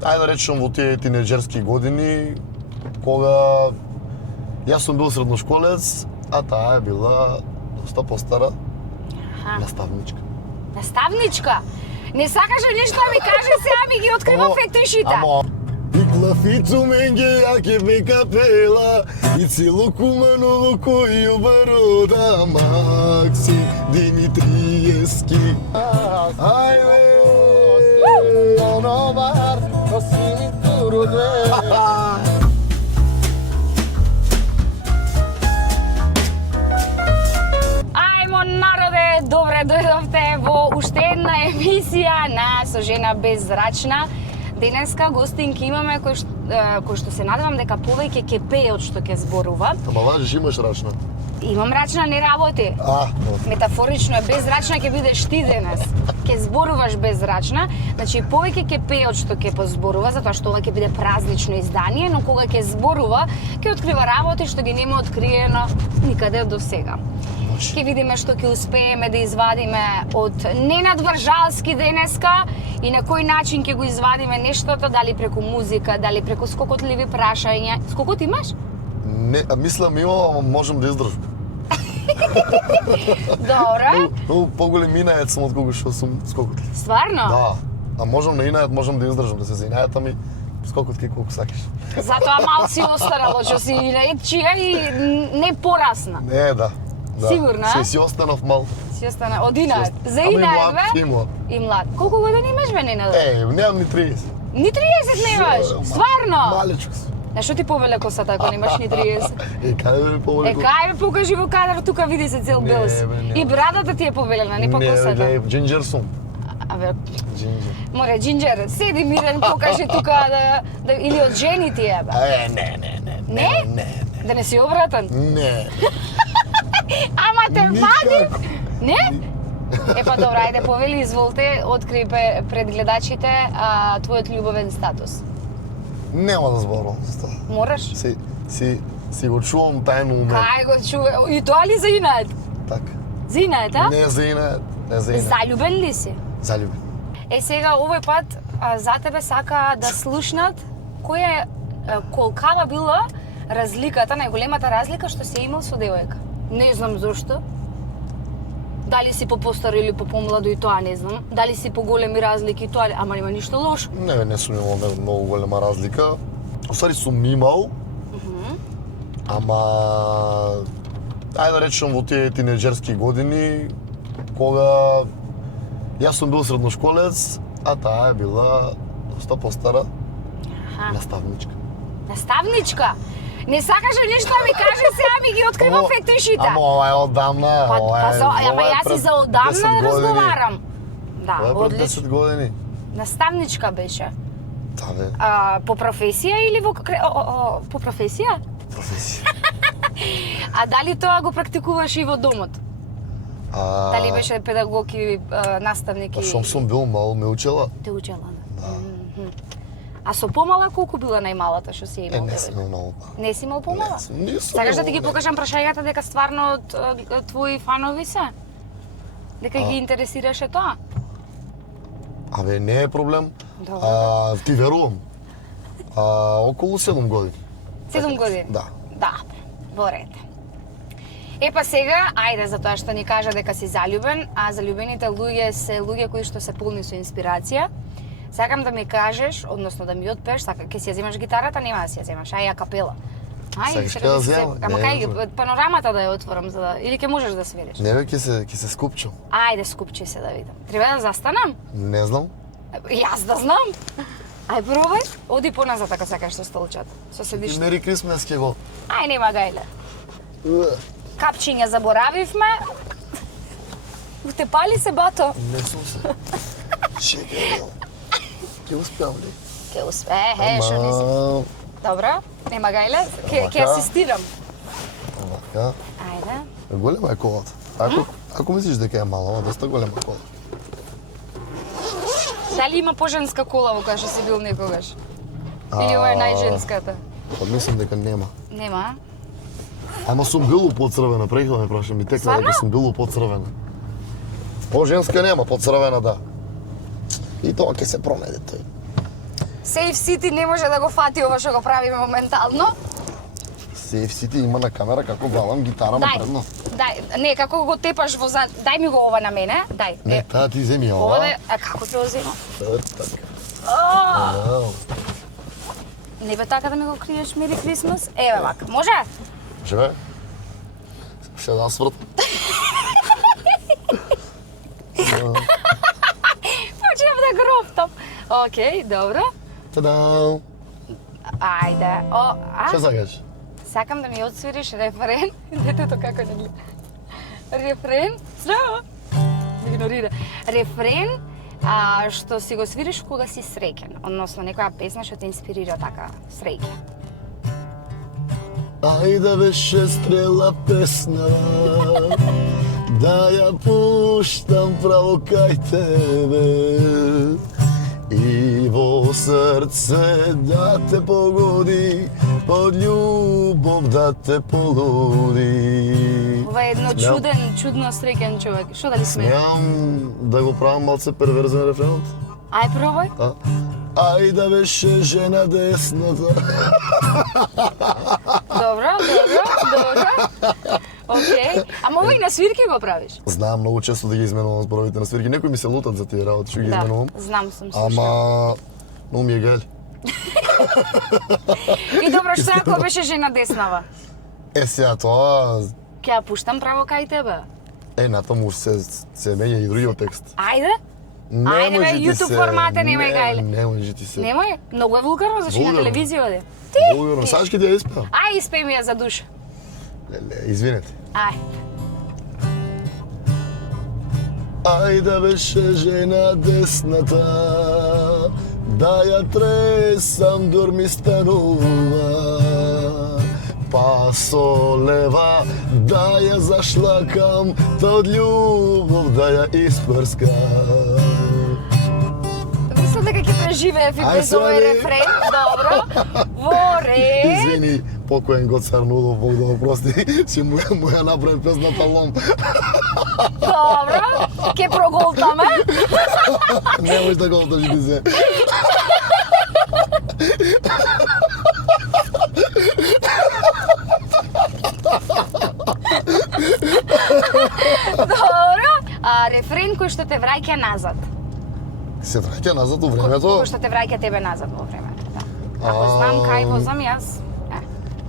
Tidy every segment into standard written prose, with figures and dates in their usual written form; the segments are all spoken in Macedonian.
ајде да речем во тие тинеџерски години, кога јас сум бил средношколец, а таа е била доста постара наставничка. Наставничка? Не сакаше ништо да ми каже, сега ми ги открива фетишите. Иклафицу менге јаке бе капела и цело куманово коју барода Макси Димитриевски. Ајде, оновар, носи ми туродве. Ајмо народе, добре дојдовте во уште една емисија на Со жена беззрачна. Денеска гостинки имаме кој што се надевам дека повеќе ќе пее од што ќе зборува. Ама лажеш, имаш рачна? Имам рачна, не работи. Метафорично е, безрачна ќе бидеш ти денес. Ќе зборуваш безрачна, значи повеќе ќе пее од што ќе позборува, затоа што ова ќе биде празлично издание, но кога ќе зборува, ќе открива работи што ги нема откриено никаде до сега. Ќе видиме што ќе успееме да извадиме од Ненад Вржалски денеска и на кој начин ќе го извадиме нештото, дали преку музика, дали преку скокотливи прашања. Скокот имаш? Не, мислам имам, ама можам да издржам. Добро. Многу поголем инаец сум од кога што сум скокотлив. Стварно? Да. А можам на инајат, можам да издржам, да се за инајата ми скокотки колку сакаш. Затоа мал си остарало, што си инајчија и не порасна. Не, да. Сигурно, а? Си останав мал. Си остана од инајат. За Ама инајат, и млад. И млад. Колку години имаш, бе, Ненад? Немам ни 30. Ни 30 немаш? Стварно? Малечко сум. На што ти повеле косата ако немаш ни 30? Каде да ми повеле косата? Кај ме покажи во кадар, тука види се цел белс. И брадата ти е повелена, не па косата. Не, джинџер сум. Абе, Джинџер. море, джинџер, седи мирен, покажи тука да или од жени ти е, бе. Не? Да не си обратен? Не. Ама те вадим! Никак. Не? Епа добро, ајде повели, изволте, откри пред гледачите твојот љубовен статус. Нема да зборувам за тоа. Мораш? Си го чувам тајно уме. Кај го чува? И тоа ли за инајат? Така. За инајат, а? Не за инајат, не за инајат. Заљубен ли си? Заљубен. Сега овој пат за тебе сака да слушнат колкава била разликата, најголемата разлика што си имал со девојка. Не знам зошто. Дали си попостар или попомладо и тоа не знам. Дали си поголеми разлики и тоа, ама нема ништо лошо. Не сум имал многу голема разлика. Оствари сум имал, ама ајде да речем во тие тинеџерски години, кога јас сум бил средношколец, а таа е била доста постара наставничка. Наставничка? Не сакаше ништо да ми каже, сега ми ги открива фетишите. Ама ова е одамна, Ама јас и за одамна разговарам. Да, ова е пред 10 години. Наставничка беше. Да, бе. По професија или по професија? Професија. А дали тоа го практикуваш и во домот? Дали беше педагог и наставник и... Шом сум бил мал, ме учела. Те учела, да. А со помала колку била најмалата што си имал? Не си имал многу. Не си имал помала? Не сум. Сакаш да ти ги покажам прашањата дека стварно од твои фанови се? Дека ги интересираше тоа? Абе, не е проблем. Добре. Ти верувам. Околу 7 години. 7 години? Да. Да, во ред. Епа сега, ајде за тоа што ни кажа дека си заљубен, а заљубените луѓе се луѓе кои што се полни со инспирација. Сакам да ми кажеш, односно да ми отпееш, ќе си ја земаш гитарата, нема да си ја земаш, ај капела. Сакаш да земам? Ама кај панорамата да ја отворам за да или ќе можеш да свириш? Не бе, ќе се скупчам. Ајде скупчи се да видам. Треба да застанам? Не знам. Јас да знам. Ај пробај, оди поназад ако сакаш со столчето, со седиште. Мери Крисмес ќе го. Ај нема гајле. Капчиња заборавивме. Утепали се, бато? Не сум се. Чекај. Ќе успеам ли? Ќе успее, шо не си. Добро, нема гајле, ќе асистирам. Овака. Ајде. Голема е колата. Ако мислиш дека е мала, доста голема кола. Дали има поженска кола во која што си бил некогаш? Или ова е најженската? Па мислам дека нема. Нема? Ама сум бил поцрвена, прехила ме праша, ми текна дека сум бил поцрвена. По женска нема, поцрвена да. И тоа ќе се промени тој. Safe City не може да го фати ова што го правиме моментално. Safe City има на камера како балам гитара напредно. Дај, не, како го тепаш во зад. Дај ми го ова на мене, дај. Не, таа ти земи ова. Ова, а како ти го зема? Така. Не бе така да ми го криеш, Merry Christmas? Еве вака, може? Живе? Ще да сврт. Почнав да грофтам. Океј, добро. Та-дам! Ајде. Што сакаш? Сакам да ми отсвириш рефрен. Детето како не гледа. Рефрен. Здраво. Игнорира. Рефрен што си го свириш кога си среќен, односно некоја песна што те инспирира така среќа. Ајде беше стрела песна, да ја пуштам право кај тебе и во срце да те погоди, од љубов да те полуди. Ова е едно чудно среќен човек. Што дали сме? Смеам да го правам малце перверзен рефренот. Ај пробај. Ајде беше жена десната. Добро. Океј. Ама овој на свирки го правиш? Знам многу често да ги изменувам зборовите на свирки. Некои ми се лутат за тие работи што ги изменувам. Знам, сум слушала. Ама многу ми е гајле. И добро, што ако беше жена деснава? Сега тоа Ќе ја пуштам право кај тебе. натаму се менја и другиот текст. Ајде. Ајде бе, YouTube формате немај гајле. Не може ти се. Немој, многу е вулгарно, зашто на телевизија оде. Вулгарно, сакаш ке ти ја испеам? Ај, испеј ми ја за душа. Леле, извинете. Ај. Ајде беше жена десната, да ја тресам дур ми станува, па со лева да ја зашлакам, та од љубов да ја испрскам. Мислам дека ќе преживеев и без овој рефрен, добро. Во ред. Извини, покоен го Царнудов, Бог да го прости, че му ја направи песната лом. Добро, ќе проголтаме. Не можеш да голташ ти се. Добро. Рефрен кој што те враќа назад. Се враќа назад во времето? Кој што те враќа тебе назад во времето, да. Ако знам кај возам јас.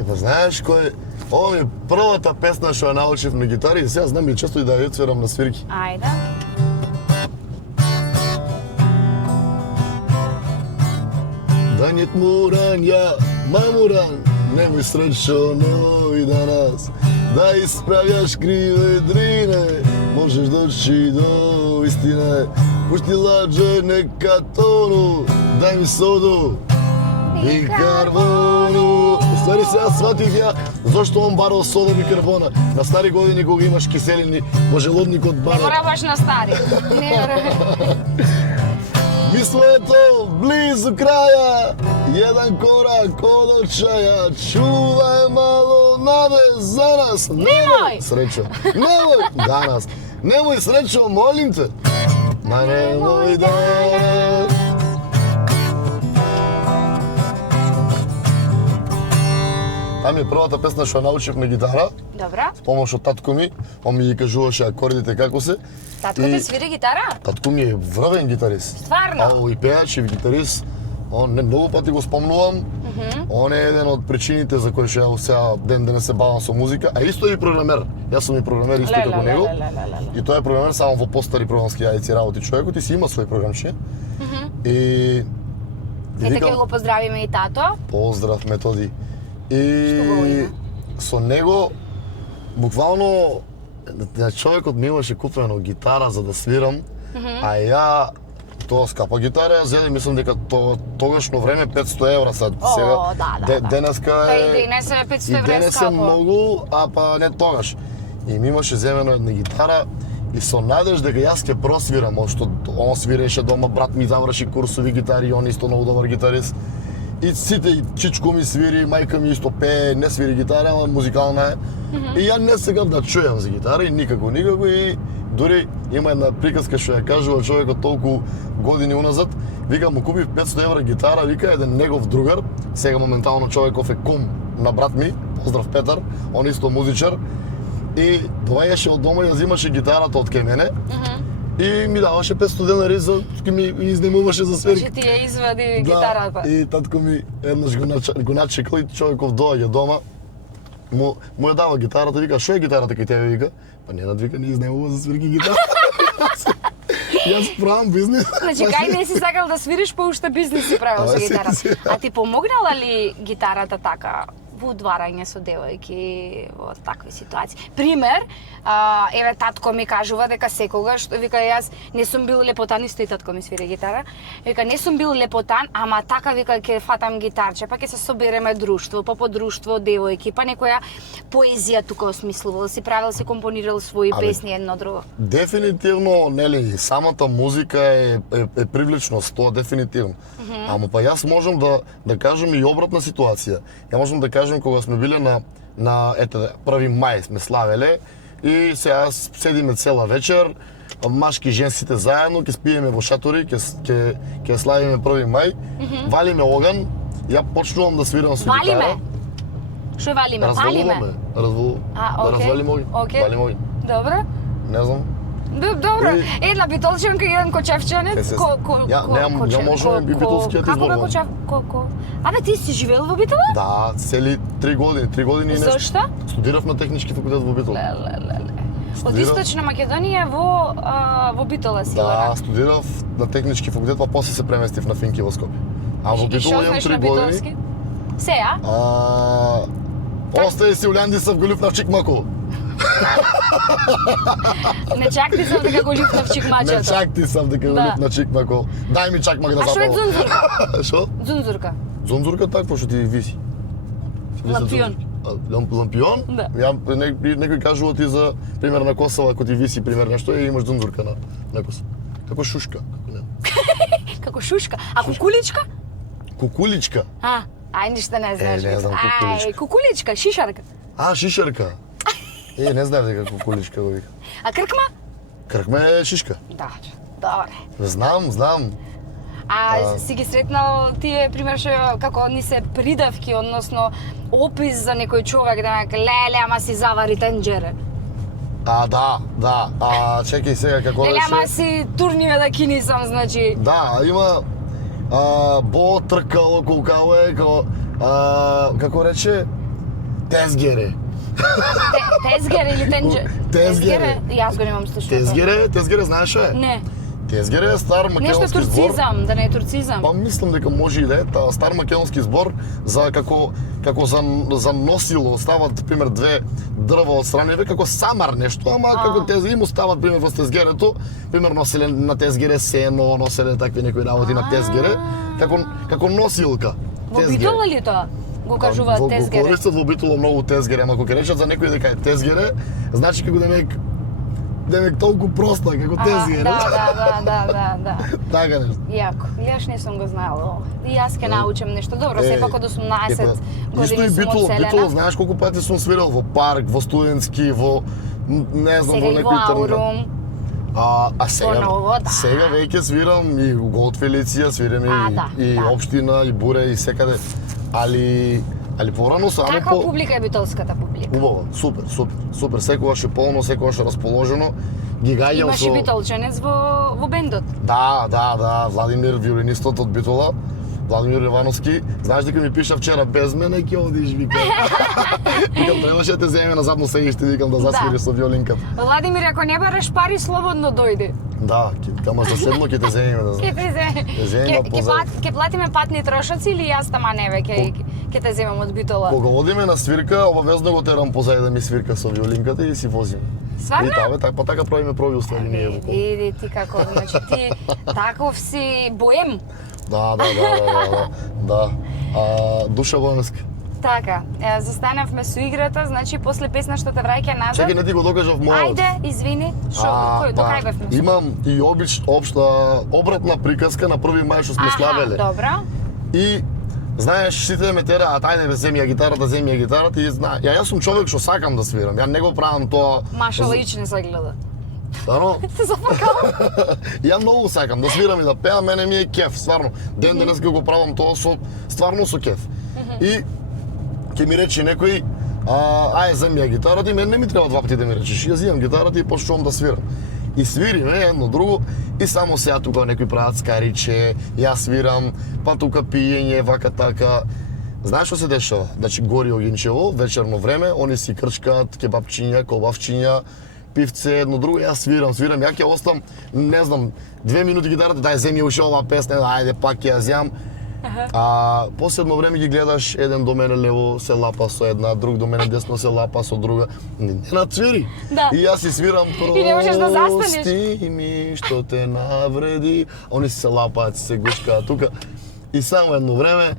Па знаеш кој... Ова ми е првата песна што ја научив на гитари и сега знам и често и да ја свирам на свирки. Ајде. Данјет муран, ја мамуран, немој сречено и данас, да исправјаш криве дрине, можеш дочи до истине, пушти ладже нека тону, дај ми соду и карбону. Стари сега сватив ја зошто он барал сода и карбона. На стари години кога имаш киселини во желудникот Не барал. мора баш на стари. Не мора. Мислото близу краја, еден корак од очаја, чувај мало наде за нас. Немој! Среќо, немој данас, немој среќо, молим те. Ма немој данас. Таа ми е првата песна што ја научив на гитара, Добра. с помош од татко ми, он ми ги кажуваше акордите како се. Татко ти свири гитара? Татко ми е врвен гитарист. Стварно? И пеач и гитарист. Он не многу пати го спомнувам. Он е еден од причините за кои што ја сега ден денес се бавам со музика, а исто е и програмер. Јас сум и програмер исто како него. И тој е програмер само во постари програмски јајци работи човекот и си има свој програмче. И Ете ќе го поздравиме и тато. Поздрав Методи. Што го И има? со него буквално човекот ми имаше купено гитара за да свирам, а ја тоа скапа гитара, ја зедам, мислам дека тогашно време 500 евра сад. О, да. Денеска Та и денес е 500 евра И денес е скапо. многу, а па не тогаш. И ми имаше земено една гитара и со надеж дека јас ќе просвирам, што он свиреше дома, брат ми заврши курсови гитари, он исто многу добар гитарист. И сите, и чичко ми свири, мајка ми исто пее, не свири гитара, ама музикална е. И ја не сакам да чујам за гитара, и никако, и дури има една приказка што ја кажува човекот толку години уназад, Вика, му купив 500 евра гитара, вика, еден негов другар, сега моментално човеков е кум на брат ми, поздрав Петар, он исто музичар, и доаѓаше од дома и ја взимаше гитарата од кај мене, и ми даваше 500 денари за ми изнемуваше за свирка. Значи ти ја извади гитарата. И татко ми еднаш го начекал и човеков доаѓа дома, му ја дава гитарата, вика, шо е гитарата кај тебе, вика? Па не вика, не изнемува за свирки гитара. Јас правам бизнис. Значи, кај не си сакал да свириш, па уште бизнис си правил со гитарата. А ти помогнала ли гитарата така во одварање со девојки во такви ситуации? Пример, еве татко ми кажува дека секогаш, вика, јас не сум бил лепотан, исто и татко ми свири гитара. Вика, не сум бил лепотан, ама така, вика, ќе фатам гитарче, па ќе се собереме друштво, па по друштво девојки, па некоја поезија тука осмислувал, си правил, си компонирал своји песни едно друго. Дефинитивно, нели, самата музика е привлечност, тоа дефинитивно. Ама па јас можам да кажам и обратна ситуација. Ја можам да кажам кога сме биле на ете 1 мај сме славеле и сега седиме цела вечер, машки и женските заедно, ќе спиеме во шатори, ќе славиме 1 мај, валиме оган, ја почнувам да свирам со гитара. Валиме? Шо валиме? Палиме? Развалиме оган. Валиме оган. Добро. Не знам. Добро, една битолченка и еден кочевченец. Ја можам и битолскиот избор. Како бе кочев? Абе, ти си живеел во Битола? Да, цели 3 години и нешто. Зошто? Студирав на технички факултет во Битола. Од Источна Македонија во Битола си. Да, студирав на технички факултет, па после се преместив на Финки во Скопје. А во Битола имам 3 години. Сеа? Остај си Улјандисов го люфнав чикмако. Не чак ти сам дека го люфнав чикмачето. Не чак ти сам дека го люфнав чикмако. Дај ми чакмак да запалам. А шо е дзунзурка? Шо? Дзунзурка. Дзунзурка такво што ти виси. Лампион. Лампион? Да. Некој кажува ти за пример на косава, ако ти виси пример нешто и имаш дзунзурка на коса. Како шушка, како не. Како шушка? А кукуличка? Кукуличка? Ај ништо не знаеш. Не знам кукуличка. Ај, кукуличка, шишарка. Шишарка. Не знаев дека кукуличка го вика. А кркма? Кркма е шишка. Да, добре. Знам. А си ги сретнал тие пример што како ни се придавки, односно опис за некој човек да ме леле, ама си завари тенџере. Да. Чекај сега како леле, ама си турнија да кинисам, значи. Да, има бо тркало колкаве, како рече тезгере. Тезгере или тенџере? Тезгере. Јас го немам слушано. Тезгере знаеш што е? Не. Тезгере е стар македонски збор. Нешто турцизам, да не е турцизам. Па мислам дека може и да е, стар македонски збор за како за носило стават пример 2 дрва од страни, како самар нешто, ама како тези му стават пример во тезгерето, пример носеле на тезгере сено, носеле такви некои работи на тезгере, како носилка. Во Битола ли тоа? Го кажуваат тезгере. Го користат во Битола многу тезгере, ама кога речат за некој дека е тезгере, значи како демек толку проста како тезгере. Да. Така нешто. Јако. Јас не сум го знаела. И јас ќе научам нешто добро, сепак од 18 години сум одселена. Битола, знаеш колку пати сум свирал во парк, во студентски, во не знам во некој Аурум. А сега веќе свирам и во Голтфелиција, свирам и општина, и Буре, и секаде. Али порано само Каква публика е битолската публика? Убава, супер. Секогаш е полно, секогаш е расположено. Ги гаѓам Имаш и битолченец во бендот. Да, Владимир, виолинистот од Битола. Владимир Ивановски, знаеш дека ми пиша вчера без мене ќе одиш, вика. Викам требаше да те земе на задно седиште, викам да засвириш со виолинката. Владимир, ако не бараш пари, слободно дојде. Да, ама за следно ќе те земеме да знам. Ќе платиме патни трошоци или јас тама не веќе ќе те земам од Битола. Кога одиме на свирка, обавезно го терам позади да ми свирка со виолинката и си возиме. Сварно? Па така правиме проби уствари ние во кола. Иди ти како, значи ти таков си боем. Да. Душа војнска. Така, застанавме со играта, значи после песна што те враќа назад. Чекај, не ти го докажав мојот. Ајде, извини. Кој до кај бевме? Имам и општа обратна приказка на 1 мај што сме славеле. Добро. И знаеш, сите ме тераат, ајде земи ја гитарата и јас сум човек што сакам да свирам. Ја не го правам тоа. Маша лично се гледа. Стварно? Се зафркал. Ја многу сакам да свирам и да пеам, мене ми е кеф, стварно. Ден денес го правам тоа стварно со кеф. И ќе ми рече некој, ај земи ја гитарата и мене не ми треба два пати да ми речеш. Ја земам гитарата и почнувам да свирам. И свириме едно друго и само сега тука некои прават скариче, ја свирам, па тука пиење, вака така. Знаеш што се дешава? Значи гори Огинчево, вечерно време, они си крчкаат кебапчиња, колбавчиња, пивце, едно друго, јас свирам, ја ќе остам, не знам, 2 минути гитарата, дај земи уште оваа песна, ајде пак ќе ја земам. Последно време ги гледаш, еден до мене лево се лапа со една, друг до мене десно се лапа со друга. Не нацвири. Да. И јас си свирам И не можеш да застанеш. Прости ми што те навреди. Они се лапаат, се гушкаат тука. И само едно време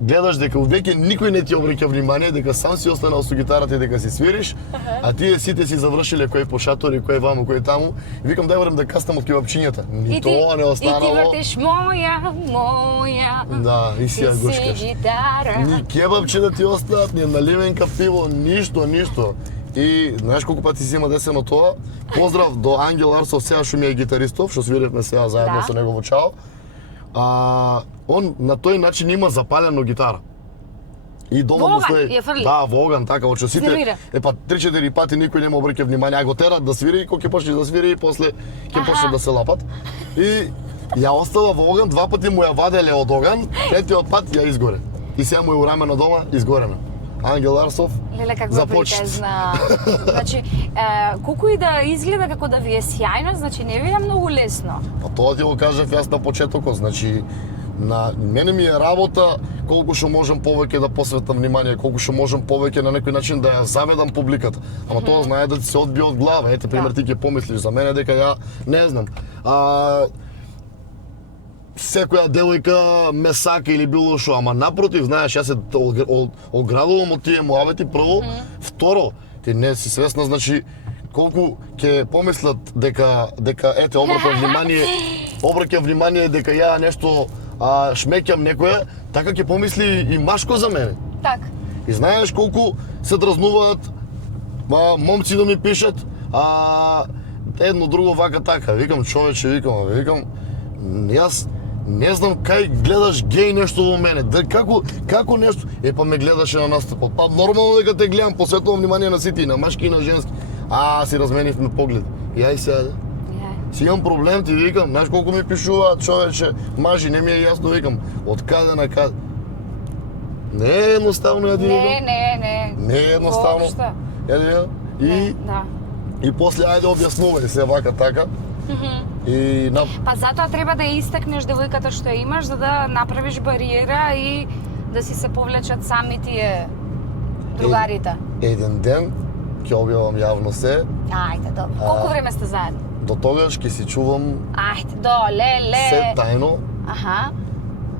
гледаш дека веќе никој не ти обраќа внимание, дека сам си останал со гитарата и дека си свириш, а тие сите си завршиле кој по шатори, кој ваму, кој таму. И викам дај барем да кастам од кебапчињата. Ни тоа не останало. И ти вртиш моја. Да, и си ја гушкаш. Гитара. Ни кебапче да ти остаат, ни наливенка пиво, ништо. И знаеш колку пати си има десено тоа? Поздрав до Ангел Арсов, сега што ми е гитаристов, што свиревме сега заедно со негово чао. Он на тој начин има запалено гитара. И дома му стои. ја фрли. Да, во оган, така, од што сите. Свирира. 3-4 пати никој нема обраќа внимание, а го терат да свири и кога ќе почне да свири и после ќе почне да се лапат. И ја остава во оган, 2 пати му ја ваделе од оган, третиот пат ја изгоре. И сега му е урамено дома, изгорена. Ангел Арсов, Леле, како за го почит. притезна. Значи, колку и да изгледа како да ви е сјајно, значи не ви е многу лесно. Па тоа ти го кажав јас на почетокот, значи на мене ми е работа колку што можам повеќе да посветам внимание, колку што можам повеќе на некој начин да ја заведам публиката. Ама тоа знае да ти се одбие од глава. Ете пример ти ќе помислиш за мене дека ја не знам. Секоја девојка ме сака или било што, ама напротив, знаеш, јас се оградувам од тие муабети прво, второ, ти не си свесна, значи колку ќе помислат дека ете обраќам внимание дека ја нешто шмеќам некоја, така ќе помисли и машко за мене. Так. И знаеш колку се дразнуваат момци да ми пишат, едно друго вака така. Викам човече, викам јас не знам кај гледаш геј нешто во мене. Како нешто? Па ме гледаше на настапот. Па нормално дека те гледам, посветувам внимание на сите, и на машки и на женски. Си разменивме поглед. Ја и сега. Си имам проблем, ти викам, знаеш колку ми пишуваат човече, мажи, не ми е јасно, викам, од каде на каде. Не е едноставно, ја ти викам. Не. Не е едноставно. Воопшто. Ја ти викам. И после ајде објаснувај се вака така. И Па затоа треба да ја истакнеш девојката што ја имаш, за да направиш бариера и да си се повлечат сами тие другарите. Еден ден ќе објавам јавно се. Ајде, добро. Колку време сте заедно? До тогаш ќе си чувам леле. се тајно. Аха.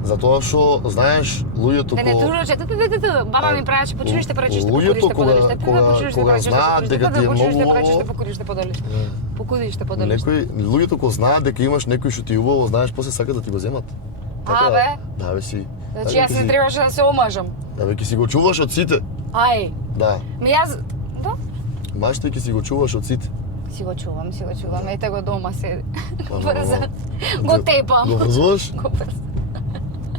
Затоа што, знаеш, луѓето Да не туруче, баба ми правеше почуриšte, луѓето кога знаат дека ти е многу луѓето кога знаат дека имаш некој што ти е убаво, знаеш, после сакат да ти го земат. Да, бе си. Значи јас не требаше да се омажам. Да, бе, ќе си го чуваш од сите. Ај. Да. Јас, да. Мачте ќе си го чуваш од сите. Си го чувам. Ете го дома седи. Го тепам. Го врзуваш? Го врзувам.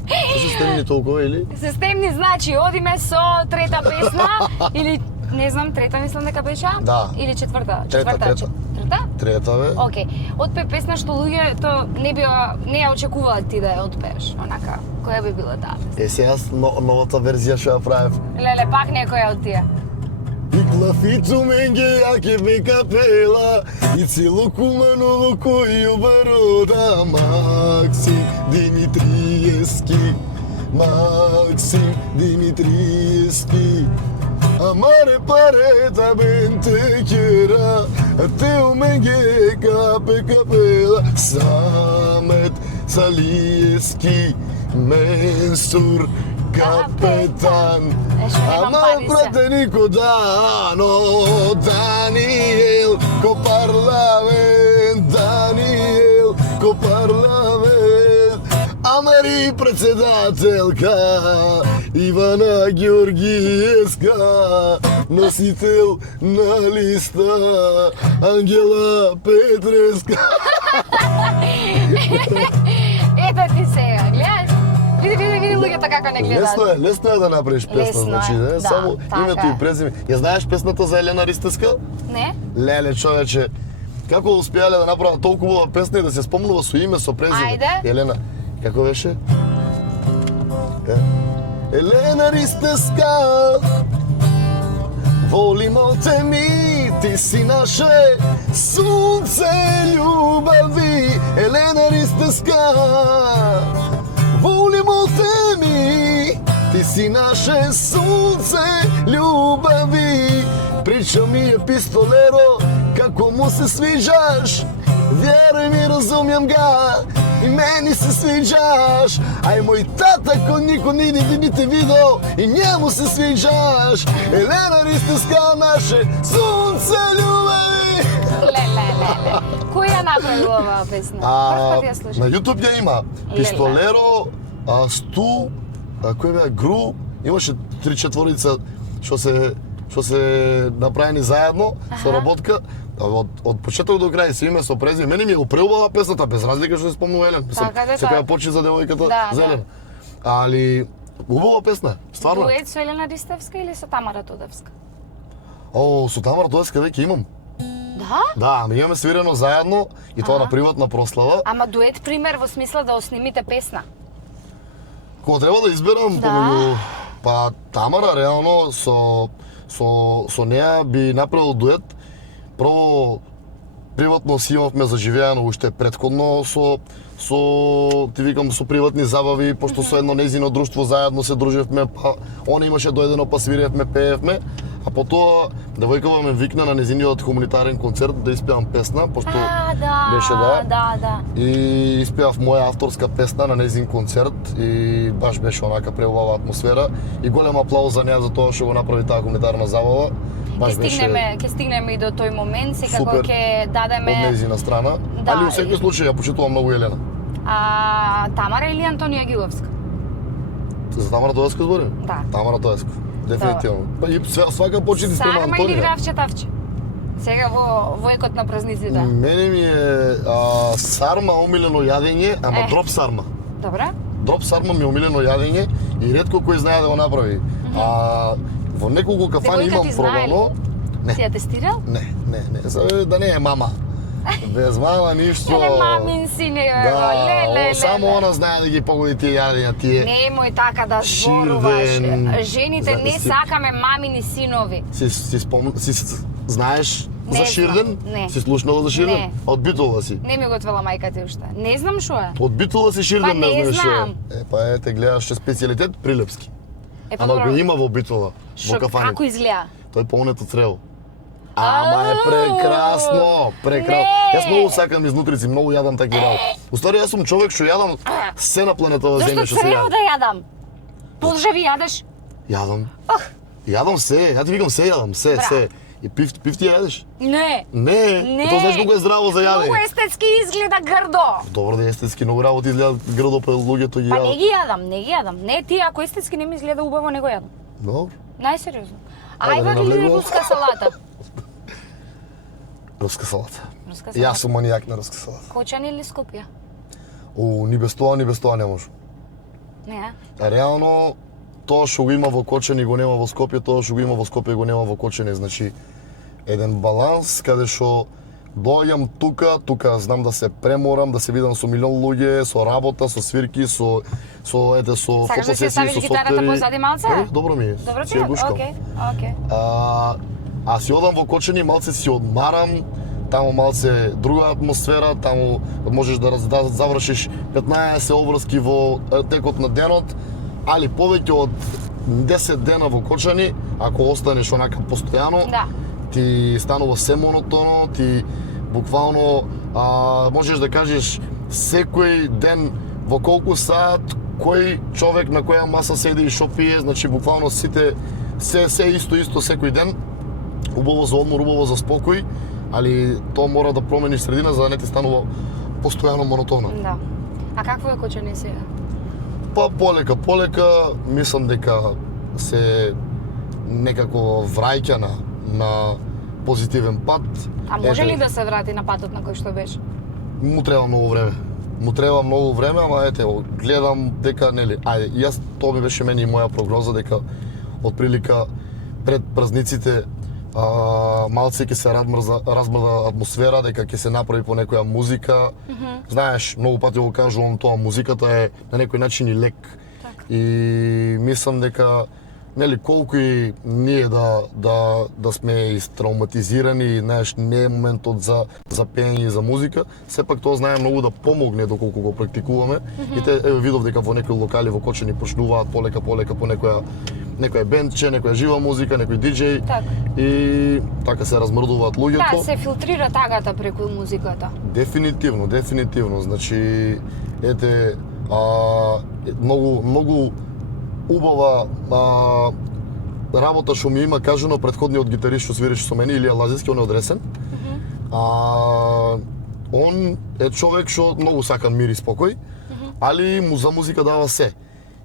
Што се стемни толкова или? Се стемни, значи, одиме со трета песна, или, не знам, трета мислам дека беше? Да. Или четврта? Трета. Трета, бе. Океј. Отпе песна што луѓето не ја очекуваат ти да ја отпееш, онака. Која би била таа песна? Сега новата верзија што ја правев. Леле, пак некоја од тие. И клафицу менге јаке бе капела и цело куманово кој обарода Максим Димитриевски. Amare pareta bente chiera, te mengue cape capela, Samet Salieski, Mensur Kapetan, Amar Pratenico Dano, Daniel, Coparlaven, Daniel, Coparlaven, Amari председателка Ивана Георгиевска, носител на листа, Ангела Петреска. Ето ти сега, гледаш? Види луѓето како не гледаат. Лесно е да направиш песна, Лесно е, значи, не? да, Само така името е. и презиме. Ја знаеш песната за Елена Ристевска? Не? Леле, човече, како успеале да направат толку убава песна и да се спомнува со име, со презиме. Ајде. Елена, како беше? Елена Ристевска, волимо те ми, ти си наше сунце љубави. Елена Ристевска, волимо те ми, ти си наше сунце љубави. Прича ми е пистолеро, како му се свиđаш. Вjeruj mi, razumjem ga, i meni se sviđaš. A i moj tata ko niko niti video, i njemu se sviđaš. Elena Ристевска, наше sunce ljubavi. Ле. Кој ја направи оваа песна? Прв пат ја слушам. На YouTube ја има Пистолеро, Сту, кој беа Гру, имаше 3-4 што се направени заедно со работка. Од почеток до крај се име со презиме. Мене ми е преубава песната, без разлика што се спомнува Елена. Секоја почне за девојката за Елена. Али убава песна, стварно. Дует со Елена Ристевска или со Тамара Тодевска? Со Тамара Тодевска веќе имам. Да? Да, ми имаме свирено заедно и тоа на приватна прослава. Ама дует пример во смисла да оснимите песна. Кога треба да изберам помеѓу па Тамара реално со неа би направил дует. Прво приватно си имавме заживеано уште претходно со ти викам со приватни забави, пошто со едно нејзино друштво заедно се дружевме, па она имаше дојдено па свиревме, пеевме, а потоа девојкава ме викна на нејзиниот хуманитарен концерт да испеам песна, пошто беше да. И испеав моја авторска песна на нејзин концерт и баш беше онака преубава атмосфера и голем аплауз за неа за тоа што го направи таа хуманитарна забава. Ќе стигнеме и до тој момент, секако ќе дадеме од нејзина страна, али во секој случај ја почитувам многу Елена. Тамара или Антонија Гиловска? За Тамара Тодевска зборим? Да. Тамара Тодевска, дефинитивно. И свака почити спрема Антонија. Сарма или Гравче Тавче? Сега во екот на празниците. Мене ми е сарма омилено јадење, ама дроп сарма. Добре. Дроп сарма ми е омилено јадење и ретко кој знае да го направи. Во неколку кафани имам пробано. Не. Си ја тестирал? Не. Да не е мама. Без мама ништо. Не мамин сине, леле. Само она знае да ги погоди тие јадења, тие. Немој така да зборуваш. Жените не сакаме мамини синови. Си знаеш за Ширден? Не. Си слушнала за Ширден? Не. Од Битола си? Не ми готвела мајка ти уште. Не знам шо е. Од Битола си Ширден Па не знаеш шо знам. е. Па ете гледаш специјалитет Прилепски. Ама го има во Битола, во кафани. Како изгледа? Тој полнет од црево. Ама е прекрасно. Јас многу сакам изнутрици, многу јадам таки работи. Уствари јас сум човек што јадам се на планетава земја што се Зашто јади. да јадам? Полжави јадеш? Јадам. Јадам се, ја ти викам се јадам, се. И пив ти ја јадеш? Не. Не. Тоа знаеш колку е здраво за јадење. Многу естетски изгледа грдо. Добро да естетски многу работи изгледа грдо пред луѓето ги Па јадат. не ги јадам. Не, ти ако естетски не ми изгледа убаво, не го јадам. Добро. Најсериозно. Ајде, Ајде или руска салата? Руска салата. Руска Јас салата. сум манијак на руска салата. Кочани или Скопје? Ни без тоа не можам. Не, Реално, тоа што го има во Кочани го нема во Скопје, тоа што го има во Скопје го нема во Кочани, значи еден баланс каде што доаѓам тука знам да се преморам, да се видам со милион луѓе, со работа, со свирки, со сакаш да си фотосесии, ставиш со гитарата софтвери. позади малце? Добро ми е. Добро ти си ја е? гушкам. Океј. А си одам во Кочани, малце си одмарам, таму малце друга атмосфера, таму можеш да завршиш 15 обврски во текот на денот, али повеќе од 10 дена во Кочани, ако останеш онака постојано, ти станува се монотоно, ти буквално можеш да кажеш секој ден во колку саат кој човек на која маса седи и шо пие, значи буквално сите се исто секој ден. Убаво за одмор, убаво за спокој, али тоа мора да промениш средина за да не ти станува постојано монотонно. Да. А какво е Кочани сега? Па полека мислам дека се некако враќа на позитивен пат. А може ли да се врати на патот на кој што беше? Му треба многу време, ама ете, гледам дека, нели, јас, тоа ми беше мене и моја прогноза, дека отприлика пред празниците малце ќе се размрда атмосфера, дека ќе се направи по некоја музика. Знаеш, многу пати го кажувам тоа, музиката е на некој начин и лек. Так. И мислам дека нели колку и ние да сме истравматизирани, знаеш, не е моментот за пеење и за музика, сепак тоа знае многу да помогне доколку го практикуваме. И те видов дека во некои локали во Кочани почнуваат полека по некоја бендче, некоја жива музика, некој диџеј. Так. И така се размрдуваат луѓето. Да, се филтрира тагата преку музиката. Дефинитивно. Значи, ете, многу убава работа што ми има кажано претходниот гитарист што свиреше со мене, Илија Лазевски, он е од Ресен. Он е човек што многу сака мир и спокој, али му за музика дава се.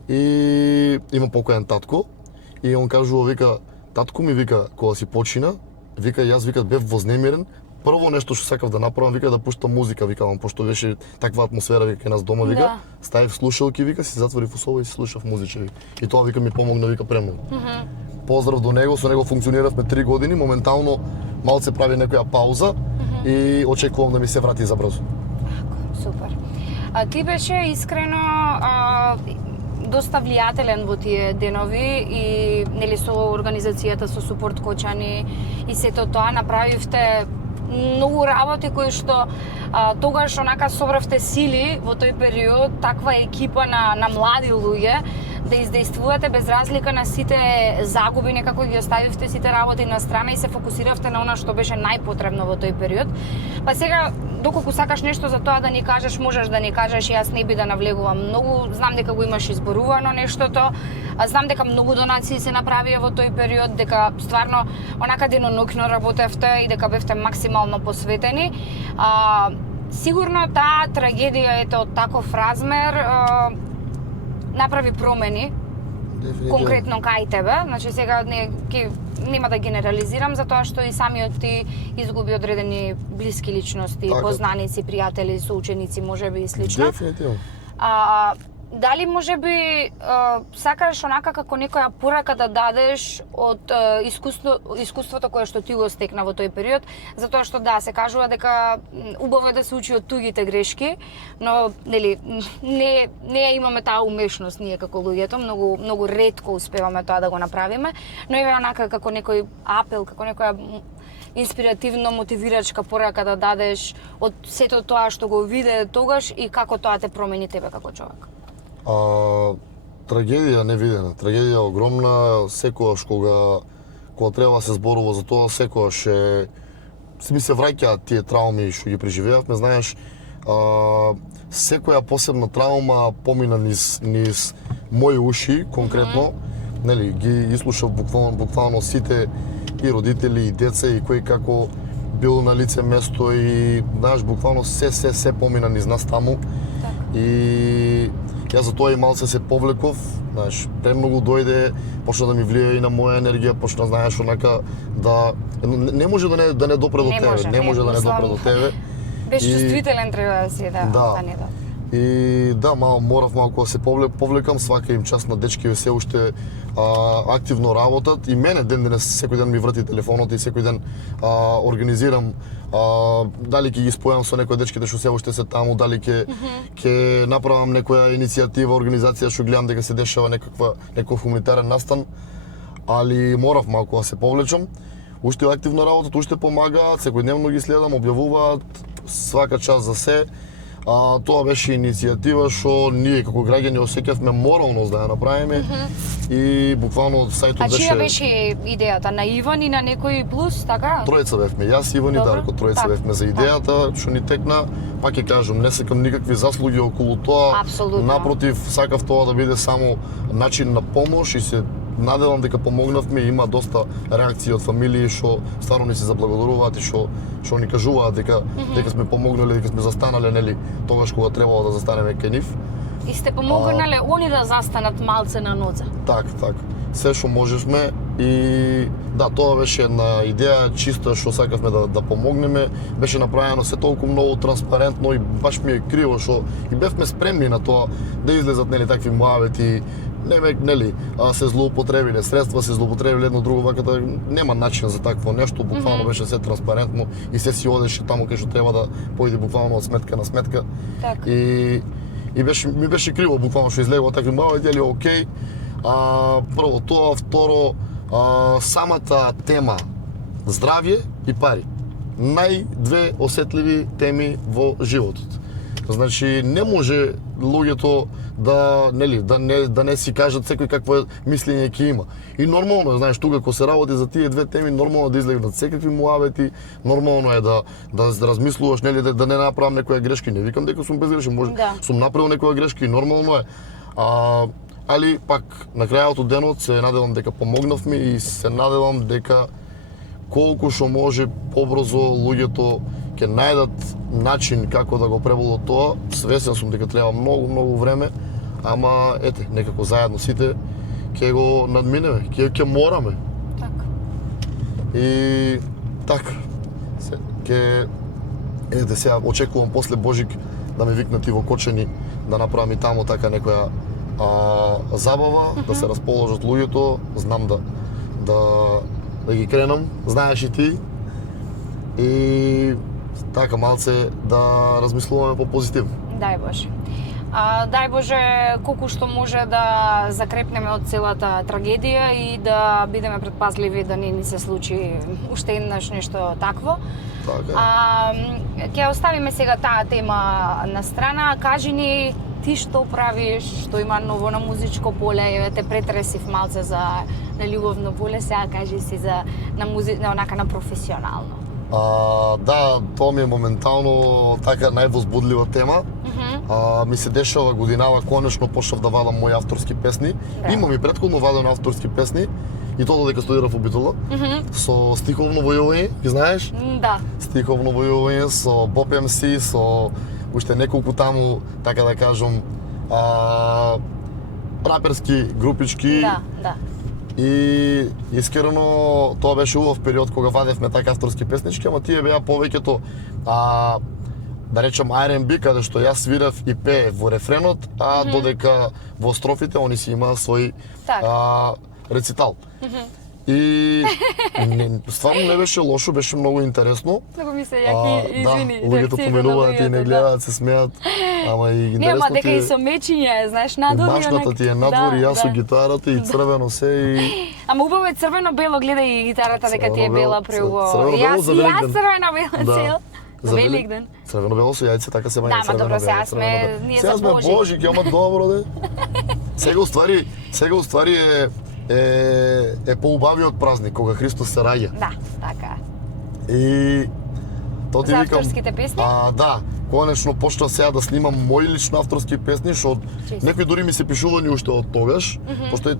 И има покојен татко и он кажува, вика, татко ми вика кога си почина, вика јас бев вознемирен. Прво нешто што сакав да направам, вика да пуштам музика, викам, пошто беше таква атмосфера вика кај нас дома, вика, ставив слушалки, вика, си затворив усова и си слушав музиче. И тоа вика ми помогна, вика, премногу. Поздрав до него, со него функциониравме 3 години, моментално малце прави некоја пауза и очекувам да ми се врати забрзо. Супер. А ти беше искрено доста влијателен во тие денови и нели со организацијата со Супорт Кочани и сето тоа направивте многу работи кои што тогаш онака собравте сили во тој период, таква екипа на млади луѓе да издействувате без разлика на сите загуби, некако ги оставивте сите работи на страна и се фокусиравте на она што беше најпотребно во тој период. Па сега, доколку сакаш нешто за тоа да ни кажеш, можеш да ни кажеш, јас не би да навлегувам многу, знам дека го имаш изборувано нештото, знам дека многу донации се направија во тој период, дека стварно онака деноноќно работевте и дека бевте максимално посветени. Сигурно таа трагедија од таков размер направи промени конкретно кај тебе. Значи сега нема да генерализирам за тоа што и самиот ти изгуби одредени блиски личности, познаници, пријатели, соученици, можеби и слично. Дефинитивно. Дали можеби сакаш онака како некоја порака да дадеш од искуството кое што ти го стекна во тој период, затоа што да, се кажува дека убаво е да се учи од тугите грешки, но нели не имаме таа умешност ние како луѓето, многу ретко успеваме тоа да го направиме, но е онака како некој апел, како некоја инспиративно мотивирачка порака да дадеш од сето тоа што го виде тогаш и како тоа те промени тебе како човек. Трагедија невидена, трагедија огромна, секогаш кога треба се зборува за тоа, секогаш ми се враќаат тие трауми што ги преживеавме, знаеш, секоја посебна траума помина низ мои уши, конкретно, нели, ги изслушав буквално сите и родители, и деца, и кој како бил на лице место и, знаеш, буквално се помина низ нас таму. И јас за тоа и малце се повлеков, знаеш, премногу дојде, почна да ми влијае и на моја енергија, почна, знаеш, онака да не може да не допре до тебе, не може да не допре до тебе. Беше чувствителен треба да си, да не да. И да, морав малку да се повлекам, свака им част на дечки се уште активно работат и мене ден денес секој ден ми врати телефонот и секој ден организирам дали ќе ги спојам со некои дечките што се уште се таму, дали ќе направам некоја иницијатива, организација што гледам дека се дешава некој хуманитарен настан, али морав малку да се повлечам. Уште активно работат, уште помагаат, секојдневно ги следам, објавуваат свака час за се. Тоа беше иницијатива што ние како граѓани осеќавме моралност да ја направиме и буквално сајтот беше... А чија беше идејата? На Иван и на некој плюс, така? Тројца бевме, јас, Иван и Дарко, тројца бевме за идејата, што ни текна, пак ќе кажам, не сакам никакви заслуги околу тоа. Апсолутно. Напротив, сакав тоа да биде само начин на помош и се надевам дека помогнавме, има доста реакции од фамилии што стварно ни се заблагодаруваат и што ни кажуваат дека сме помогнале, дека сме застанале, нели, тогаш кога требало да застанеме кај нив. И сте помогнале они да застанат малце на нозе. Так. Се што можешме и да, тоа беше една идеја чисто што сакавме да помогнеме. Беше направено се толку многу транспарентно и баш ми е криво што и бевме спремни на тоа да излезат такви муавети. Нели, се злоупотребиле средства, се злоупотребиле едно друго, вака да нема начин за такво нешто, буквално беше се транспарентно и се си одеше таму кај што треба да поиде буквално од сметка на сметка. Так. И ми беше криво буквално што излегува такви муавети, али окей. Прво тоа, второ, самата тема здравје и пари. Две осетливи теми во животот. Значи не може луѓето да не си кажат секој какво мислење ќе има. И нормално е, знаеш, тука кога се работи за тие две теми, нормално да излегнат секакви муавети, нормално е да размислуваш, нели, да не направам некоја грешка. Не викам дека сум безгрешен, може сум направил некоја грешка и нормално е. Али пак на крајот од денот се надевам дека помогнавме и се надевам дека колку што може побрзо луѓето ќе најдат начин како да го преболат тоа. Свесен сум дека треба многу време, ама ете, некако заедно сите ќе го надминеме, ќе мораме. Така. И така. Ете сега очекувам после Божик да ме викнат и во Кочани да направам и таму така некоја забава, да се расположат луѓето, знам да ги кренам, знаеш и ти. И така малце да размислуваме по позитивно. Дај Боже. Дај Боже, колку што може да закрепнеме од целата трагедија и да бидеме предпазливи да не ни се случи уште еднаш нешто такво. Така. Ќе оставиме сега таа тема на страна. Кажи ни ти што правиш, што има ново на музичко поле, те претресив малце за на љубовно поле, сега кажи си за на професионално. Да, тоа ми е моментално така највозбудлива тема. Ми се дешава годинава, конечно почнав да вадам мои авторски песни. Имам и претходно вадено авторски песни, и тоа додека студирав во Битола, со стиховно војување, ги знаеш? Да. Стиховно војување со Боб МС, со уште неколку таму, така да кажам, раперски групички. Да. И искрено тоа беше убав период кога вадевме така авторски песнички, ама тие беа повеќето да речем R&B, каде што јас свирав и пеев во рефренот, додека во строфите они си имаа свој рецитал. И стварно не беше лошо, беше многу интересно. Многу ми се јаки, извини. Да, луѓето поменуваат и не гледаат, се смеат, ама и интересно ти е. Нема дека и со мечиња, знаеш, надвор. Машната ти е надвор и јас со гитарата и црвено се и... Ама убаво е црвено-бело, гледај и гитарата дека ти е бела преубаво. Црвено-бело за Великден. Јас црвено-бело цел. За Великден. Црвено-бело со јајце, така се маја црвено-бело. Да, ма добро, сега сме, ние за Божик. Сега сме Божик, јама добро, де. Сега уствари е поубавиот празник кога Христос се раѓа. Да, така. И тоа ти викам. За авторските песни? Да, конечно почнав сега да снимам мои лично авторски песни, што некои дури ми се пишувани уште од тогаш, пошто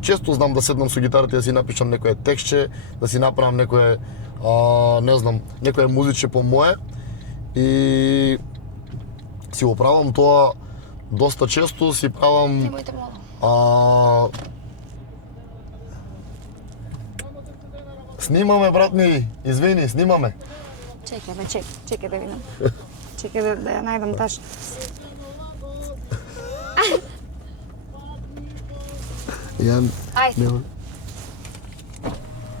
често знам да седнам со гитарата и да си напишам некое текстче, да си направам некое не знам, некое музиче по мое и си го правам тоа доста често, си правам Немојте молам. Снимаме, брат ми, извини, снимаме. Чекај да видам. Чекај да ја најдам таш. Ајде.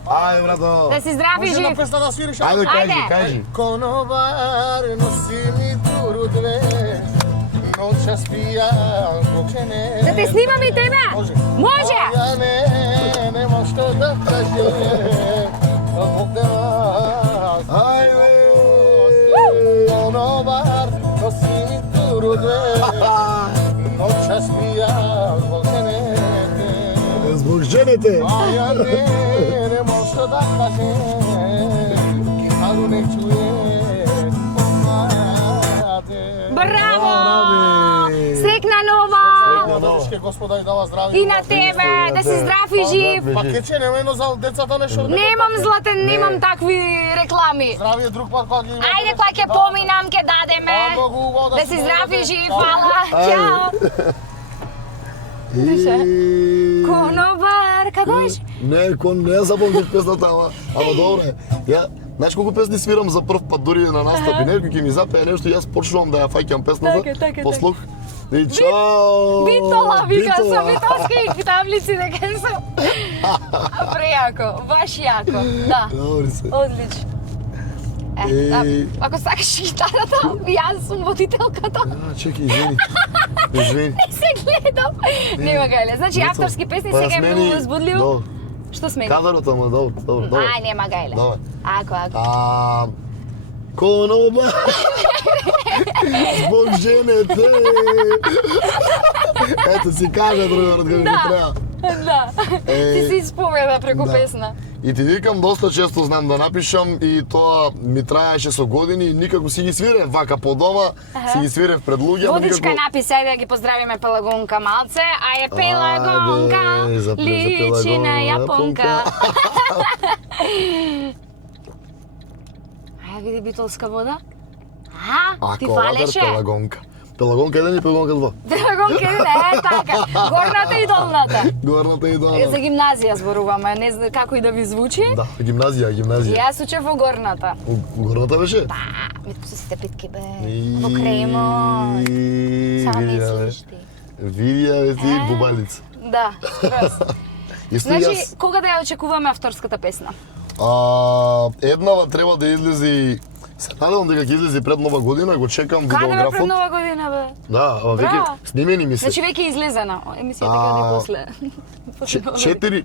Ајде, брато. Да си здрав и жив. Ајде, кажи. Konobar nosili turu dve, noća spija zbog žene. Да те снимам и тебе? Може! Ja nema što da kaže, zbog nas. Ајде. Konobar nosili turu dve, noća spija zbog žene. Због жените. Ja nema što da kaže, ali ne čuje. Браво! Срекна нова! Ке Господа и дава здраве. И на тебе, да си здрав и жив. Па ке че нема едно за децата нешто. Немам златен, немам такви реклами. Здравје друг пат кога ги. Ајде кога ќе поминам, ќе дадеме. Да си здрав и жив, фала. Чао. Конобар, како беше? Не запомнив песната, ама добре. Ја, знаеш колку песни свирам за прв пат дури на настапи, некој ќе ми запее нешто и јас почнувам да ја фаќам песната. Послух. И чао! Битола, вика, со битолски таблици дека сум. Прејако, баш јако, да. Добри се. Одлично. Ако сакаш гитарата, јас сум водителката. Чекај, извини. Не се гледам. Нема гајле. Значи, авторски песни сега е многу возбудливо. Што смени? Кадарот, ама добро. Ај, нема гајле. Добре. Ако. Коноба. Због женете. Ето си кажа другарот како ми треба. Да. Ти си спомена преку песна. И ти викам, доста често знам да напишам и тоа ми траеше со години и никако си ги свирев вака по дома, си ги свирев пред луѓе. Водичка написа, ајде да ги поздравиме Пелагонка малце, а е Пелагонка, личи на јапонка. Ајде види битолска вода. Ти фалеше? Пелагонка. Пелагонка 1 и Пелагонка 2. Пелагонка 1, така. Горната и долната. Горната и долната. За гимназија зборуваме, не знам како и да ви звучи. Да, гимназија. Јас учев во горната. Горната беше? Да, метко со сите питки бе. Во Кремот. Само мислиш ти. Видија ти бубалица. Да, скроз. Значи, кога да ја очекуваме авторската песна? Еднава треба да излези. Се надевам дека ќе излези пред Нова година, го чекам видеографот. Каде пред Нова година бе? Да, веќе снимени ми се. Значи веќе излезена, емисијата каде после.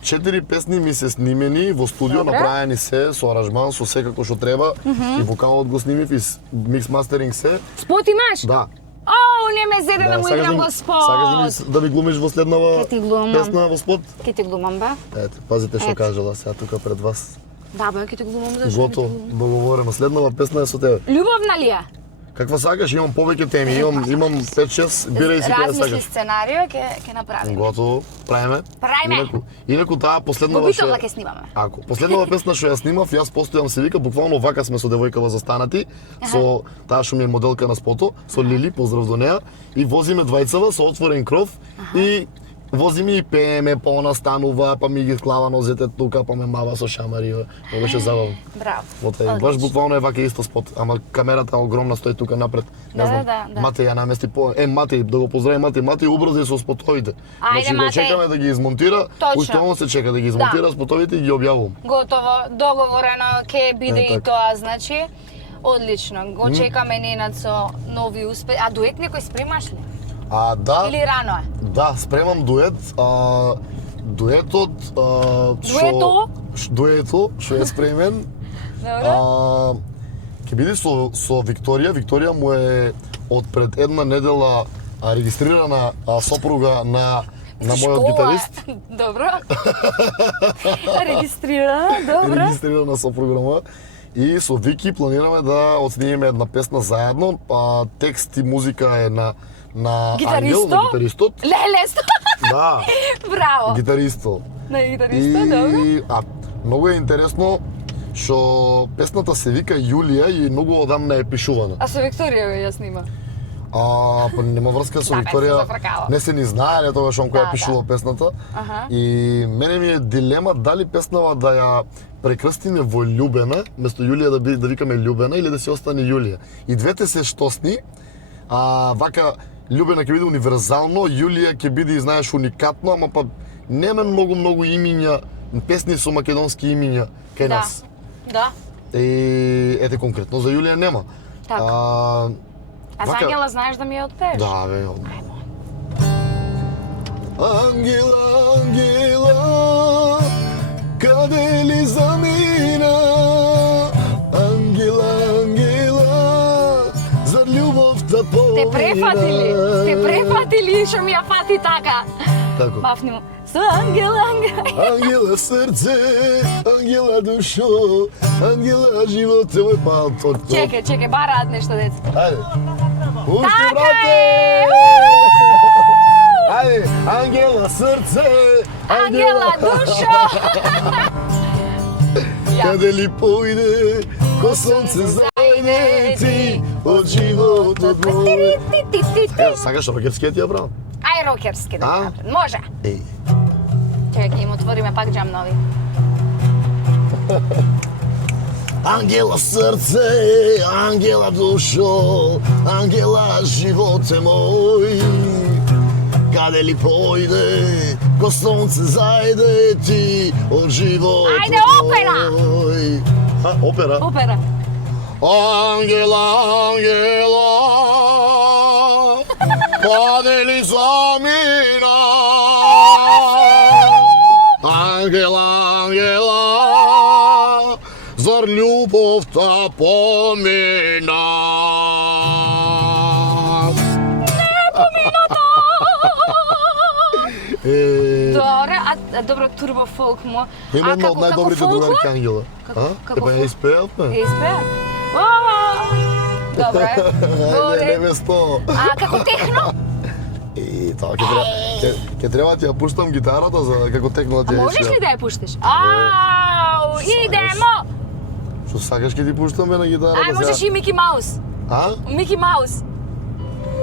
Четири песни ми се снимени во студио, направени се со аранжман, со секако што треба. И вокалот го снимив и микс мастеринг се. Спот имаш? Да. Не ме зеде да му играм во спот. Сакаш да ви глумиш во следнава песна во спот? Ке ти глумам бе. Ето, пазите што кажала сега тука пред вас. Да бе, ке ти глумам зашто. Гото, договорено. Следнава песна е со тебе. Љубовна ли е? Каква сакаш? Имам повеќе теми, имам 5-6, бирај си која сакаш. Размисли сценарио, ќе направиме. Готово, правиме. Инаку таа последнава Во Битола ќе снимаме. Ако последнава песна што ја снимав, јас постојам се вика, буквално вака сме со девојкава застанати, со таа што ми е моделка на спото, со Лили, поздрав до неа, и возиме двајцава со отворен кров и возиме и пееме, па она станува, па ми ги клава нозете тука, па ме мава со шамари, тоа беше забавно. Браво. Баш буквално е вака исто спот, ама камерата огромна стои тука напред. Не знам. Матеј ја намести по, Матеј, да го поздравим Матеј убрзи со спотовите. Значи го чекаме да ги измонтира, уште он се чека да ги измонтира спотовите и ги објавувам. Готово, договорено ќе биде и тоа, значи. Одлично, го чекаме Ненад со нови успех. А дует некој спремаш ли? Да. Или рано е? Да, спремам дует. Дуетот дуето што е спремен. Добро. Ќе биде со Викторија. Викторија му е од пред една недела регистрирана сопруга на мојот гитарист. Добро. Регистрирана сопруга на моја. И со Вики планираме да отснимиме една песна заедно. Текст и музика е на Ангел, на гитаристот. Лелесто. Да. Браво. Гитаристот. На гитаристот, добро. Многу е интересно што песната се вика Јулија и многу одамна е пишувана. А со Викторија ја снима? Па нема врска со Викторија. Не се ни знаеле тогаш он која пишува песната. И мене ми е дилема дали песнава да ја прекрстиме во Љубена, место Јулија да викаме Љубена или да си остане Јулија. И двете се штосни. Вака Љубена ќе биде универзално, Јулија ќе биде, знаеш, уникатно, ама па нема многу имиња, песни со македонски имиња кај нас. Да. Ете конкретно за Јулија нема. Така. А за Ангела знаеш да ми ја отпееш? Да, бе. Ангела, Ангела, каде ли замина? Ангела, Ангела, за љубовта помина. Те префатили што ми ја фати така. Тако. Бафни му. Со Ангела, Ангела. Ангела срце, Ангела душо, Ангела живот мој палто. Чекај, бараат нешто деца. Ајде. Така е! Ајде, Ангела срце, Ангела душо. Каде ли појде, ко сонце зајде ти од животот мој. Сакаш рокерскиот ја брал? Ај рокерски да А? направим. Може. Еј. Чекај, ќе им отвориме пак джам нови. Ангела срце, Ангела душо, Ангела животе мој. Каде ли појде, ко сонце зајде ти од животот мој. Ајде, опера! А, опера? Опера. Ангела, Ангела, каде ли замина? Ангела, Ангела, зар љубовта помина? Добро, турбо фолк му. Има една од најдобрите другарки Ангела. Како Епа ја испеавме. Испеа? Добре. Не ме сто. А како техно? И тоа ќе треба ти ја пуштам гитарата за како техно да А ти ја можеш испеам. ли да ја пуштиш? Ау, идемо! Што сакаш ќе ти пуштаме на гитарата Ај, можеш и Мики Маус. А? Мики Маус.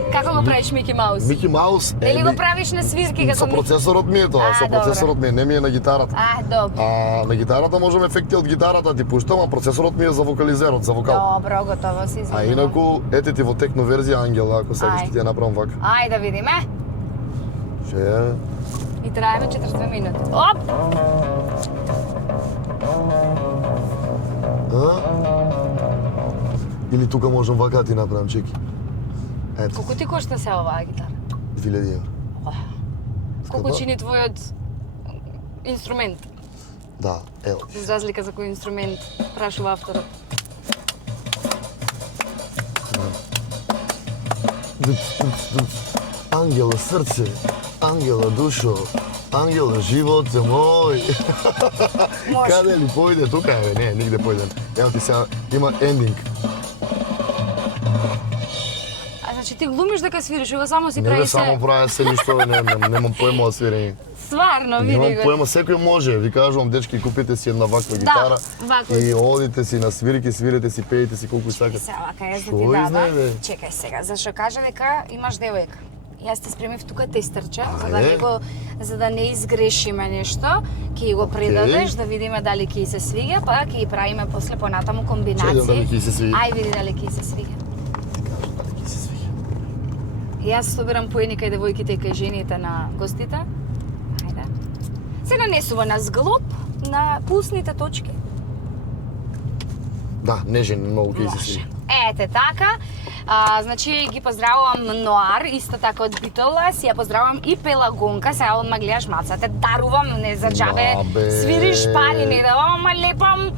Како го правиш Мики Маус? Мики Маус Дали го правиш на свирки со како процесорот ми е тоа, со добре. процесорот ми е, не ми е на гитарата. Добро. А на гитарата можам ефекти од гитарата ти пуштам, а процесорот ми е за вокализерот, за вокал. Добро, готово си А инаку, ете ти во техно верзија Ангела, ако сакаш Ај. ќе ти ја направам вака. Ај да видиме. Ше. И траеме 40 минути. Оп! А? Или тука можам вака да ти направам, чеки. Ето, Колку ти кошта се оваа гитара? 2000 евро. Колку Скапа? чини твојот инструмент? Да, ево. За разлика за кој инструмент прашува авторот. Ангела срце, Ангела душо, Ангела животе мој. Може. Каде ли појде? Тука е, не, нигде појден. Ево ти сега, има ендинг. А значи ти глумиш дека свириш, ова само си Не прави бе, се. само правя се ништо, немам поема од свирење. Стварно, види Немам го. поема, секој може. Ви кажувам, дечки, купите си една ваква гитара ваква. и одите си на свирки, свирите си, пеете си колку сакате. Се вака јас да Што ти дава. изнеде? Чекај сега, зашто кажа дека имаш девојка. Јас ти спремив тука тестерче, Ајде. за да не изгрешиме нешто, ќе го предадеш да видиме дали ќе се свиѓа, па ќе ги правиме после понатаму комбинации. Чедам дали ќе се свиѓа. Ај види дали ќе се свиѓа. Ќе се свиѓа. Јас собирам поени кај девојките и кај жените на гостите. Ајде. Се нанесува на зглоб на пулсните точки. Да, нежен, многу ќе се Може. свиѓа. Ете така. Значи ги поздравувам Ноар, исто така од Beatles, ја поздравувам и Пелагонка, сега одма гледаш маца, те дарувам, не за джабе, Бабе. свириш пари, не давам, ама лепам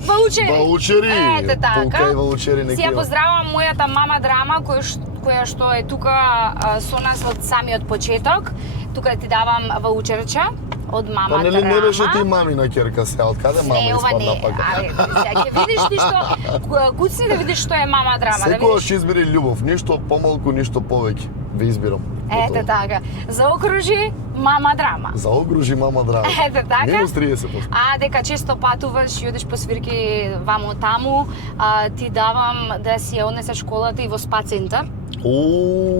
ваучери. Ваучери, Ете така. полка и ваучери не Си ја крива. поздравувам мојата мама Драма, која што е тука со нас од самиот почеток. Тука ти давам ваучерче од мама Па нели Драма. не беше ти мамина ќерка сега, од каде мама Не, ова испадна не. пака? Сега ќе видиш ти што, куцни да видиш што е мама Драма, да видиш. Секојаш избери љубов, ништо помалку, ништо повеќе. Ви избирам. Ете така. Заокружи мама Драма. Заогружи мама драма. Ете така. Минус 30%. А дека често патуваш и одиш по свирки ваму таму, ти давам да си ја однесеш школата и во спа центар.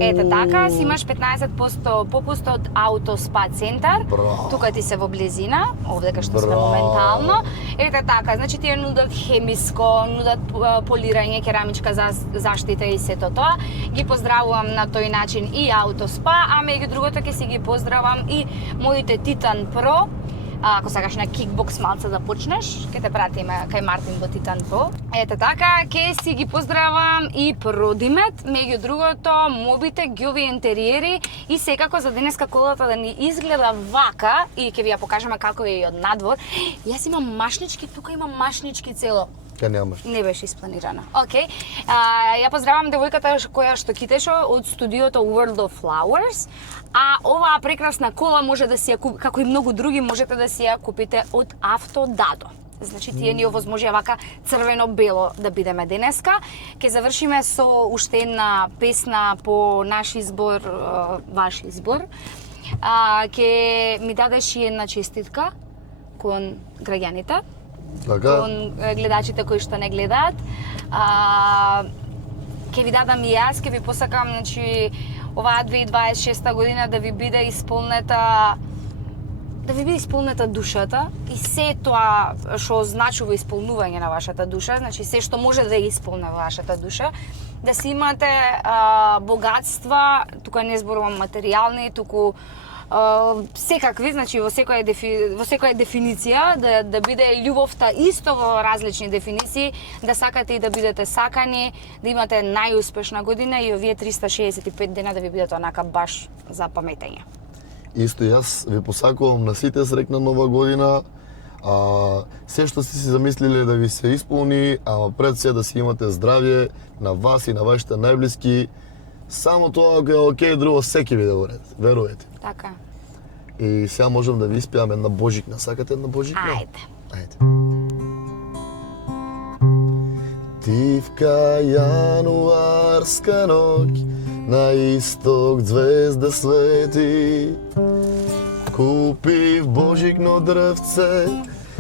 Ете така, си имаш 15% попуст од Ауто Спа Центар. Браво. Тука ти се во близина, овде кај што сме Браво. моментално. Ете така, значи ти ја нудат хемиско, нудат полирање, керамичка заштита и сето тоа. Ги поздравувам на тој начин и Ауто Спа, а меѓу другото ќе си ги поздравам и моите Титан Про. Ако сакаш на кикбокс малце да почнеш, ќе те пратиме кај Мартин во Титан Про. Ете така, ќе си ги поздравам и Продимет, меѓу другото, мобите, ѓови интериери и секако за денеска колата да ни изгледа вака и ќе ви ја покажеме како е и од надвор. Јас имам машнички, тука имам машнички цело. Ја немаш. Не беше испланирана. Океј. Ја поздравам девојката која што китеше од студиото World of Flowers. А оваа прекрасна кола може да си ја купите, како и многу други, можете да си ја купите од Автодадо. Значи тие ни овозможија вака црвено-бело да бидеме денеска. Ке завршиме со уште една песна по наш избор, ваш избор. Ке ми дадеш и една честитка кон граѓаните, Така? кон гледачите кои што не гледаат. Ке ви дадам и јас, ке ви посакам, значи, оваа 2026 година да ви биде исполнета душата и се тоа што значува исполнување на вашата душа, значи се што може да исполне вашата душа, да си имате богатства, тука не зборувам материјални, туку секакви, значи во секоја дефиниција да биде љубовта исто во различни дефиниции, да сакате и да бидете сакани, да имате најуспешна година и овие 365 дена да ви бидат онака баш за паметење. Исто јас ви посакувам на сите среќна нова година. Се што сте си замислиле да ви се исполни, ама пред се да си имате здравје на вас и на вашите најблиски. Само тоа ако е окей, друго се ќе биде во ред. Верувате. Така. И сега можам да ви испеам една божикна. Сакате една божикна? Ајде. Тивка јануарска ноќ, на исток звезда свети. Купив божикно дрвце,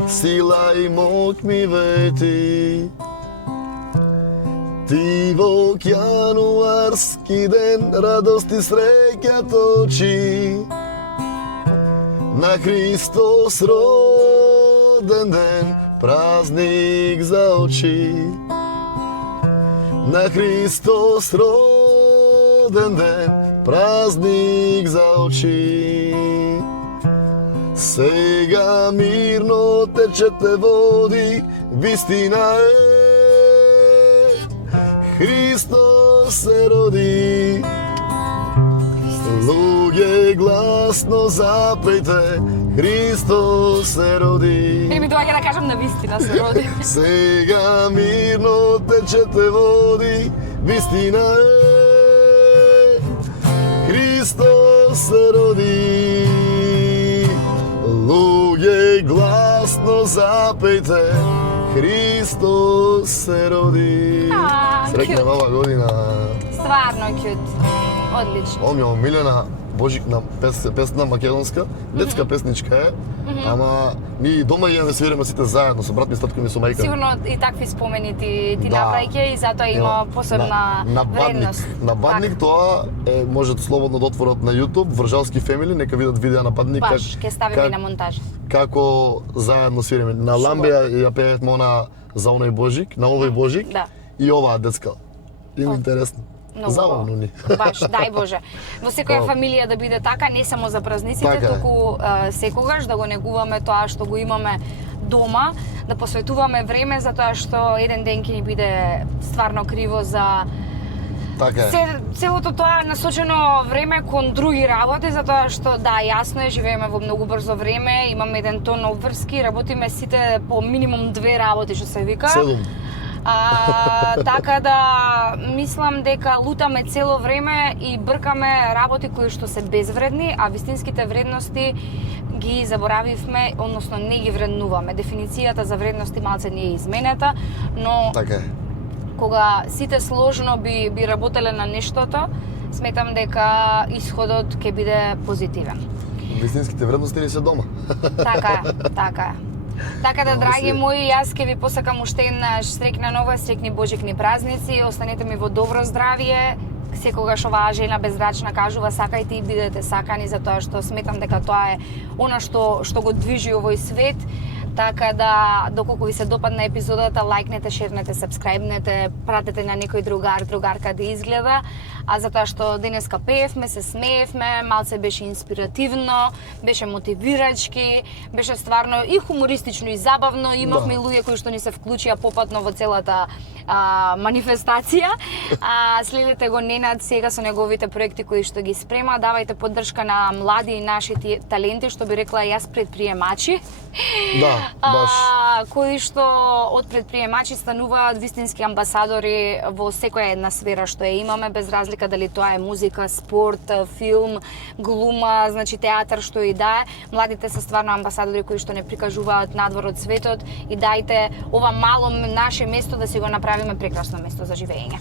сила и моќ ми вети. Тивок јануарски ден, радост и среќа точи. На Христос роден ден, празник за очи. На Христос роден ден, празник за очи. Сега мирно течете води, вистина е, Христос се роди. Луѓе гласно запејте, Христос се роди. Не ми доаѓа да кажам на вистина се роди. Сега мирно течете води, вистина е, Христос се роди. Луѓе гласно запејте, Христос се роди. Среќна нова година. Стварно кјут. Одлично. Ова ми е омилена божикна песна македонска, детска песничка е, ама ние дома ја не свириме сите заедно со брат ми, татко ми, со мајка. Сигурно и такви спомени ти направиќе и затоа има посебна вредност. На Бадник тоа е, можете слободно да отворат на YouTube, Вржалски фемили, нека видат видеа на Бадник. Баш, ке ставиме на монтаж. Како заедно свириме. На Ламбија ја пеевме она за оној Божик, на овој Божик, Да. и оваа детска. Има интересно. Многу Забавно ни. Баш, дај Боже. Во секоја фамилија да биде така, не само за празниците, Така е. туку секогаш да го негуваме тоа што го имаме дома, да посветуваме време за тоа што еден ден ќе ни биде стварно криво за Така е. целото тоа насочено време кон други работи, затоа што да, јасно е, живееме во многу брзо време, имаме еден тон обврски, работиме сите по минимум 2 работи што се вика. 7. Така да мислам дека лутаме цело време и бркаме работи кои што се безвредни, а вистинските вредности ги заборавивме, односно не ги вреднуваме. Дефиницијата за вредности малце не е изменета, но Така е. кога сите сложно би работеле на нештото, сметам дека исходот ќе биде позитивен. Вистинските вредности ни се дома. Така е, така е. Така да, драги мои, јас ќе ви посакам уште еднаш среќна нова, среќни божикни празници, останете ми во добро здравје. Секогаш оваа жена безрачна кажува сакајте и бидете сакани, затоа што сметам дека тоа е она што го движи овој свет. Така да, доколку ви се допадна епизодата, лајкнете, шернете, сабскрајбнете, пратете на некој другарка да изгледа. А затоа што денеска пеевме, се смеевме, малце беше инспиративно, беше мотивирачки, беше стварно и хумористично и забавно. Имавме и луѓе кои што ни се вклучија попатно во целата манифестација. Следете го Ненад сега со неговите проекти кои што ги спрема. Давајте поддршка на млади и наши таленти, што би рекла јас, предприемачи. Да, баш. Кои што од предприемачи стануваат вистински амбасадори во секоја една сфера што ја имаме, без разлика разлика дали тоа е музика, спорт, филм, глума, значи театар, што и да е. Младите се стварно амбасадори кои што не прикажуваат надвор од светот и дајте ова мало наше место да си го направиме прекрасно место за живење.